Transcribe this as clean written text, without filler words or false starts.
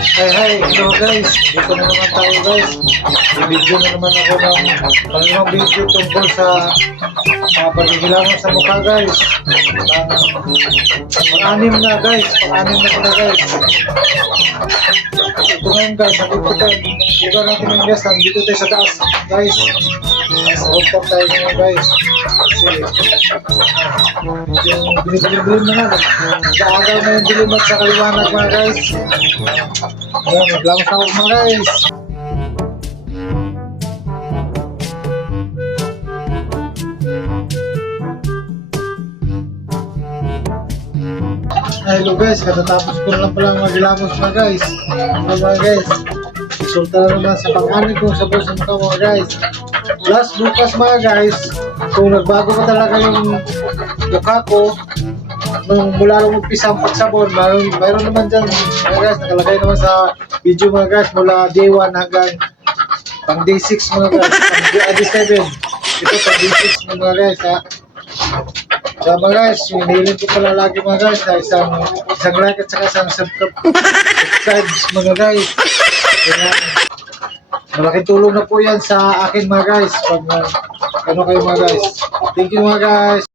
Hello guys, dito na naman tayo guys. I-video na naman ako ng pangalawang video tungkol sa paghihilangan sa mukha guys. Pang-anim na guys, pang-anim na pala guys. Ito ngayon guys, nakiputan. Lugar natin ng guys, dito tayo sa taas guys. Sa rooftop tayo ngayon guys. Kasi yung binibilim na nga. Kaagaw na yung dilim at sa kaliwanag mga guys. Ayan, maglamang sa mga guys. Hello guys, katatapos ko na lang pala maglamos mga guys. Ano mga guys, resulta na naman sa pang-anin kong sabon sa mukha mga guys. Plus bukas mga guys, kung nagbago pa talaga yung mukha ko nung mula nung umpisa ang pagsabon, mayroon naman dyan mga guys, nakalagay naman sa video mga guys, mula day 1 hanggang pang day 6 mga guys, pang day 7. Ito pang day 6 mga guys ha. So mga guys, hinihilin ko pala lagi mga guys na isang like at saka isang subscribe mga guys. Kaya, malaking tulong na po yan sa akin mga guys pag ano kayo mga guys. Thank you mga guys.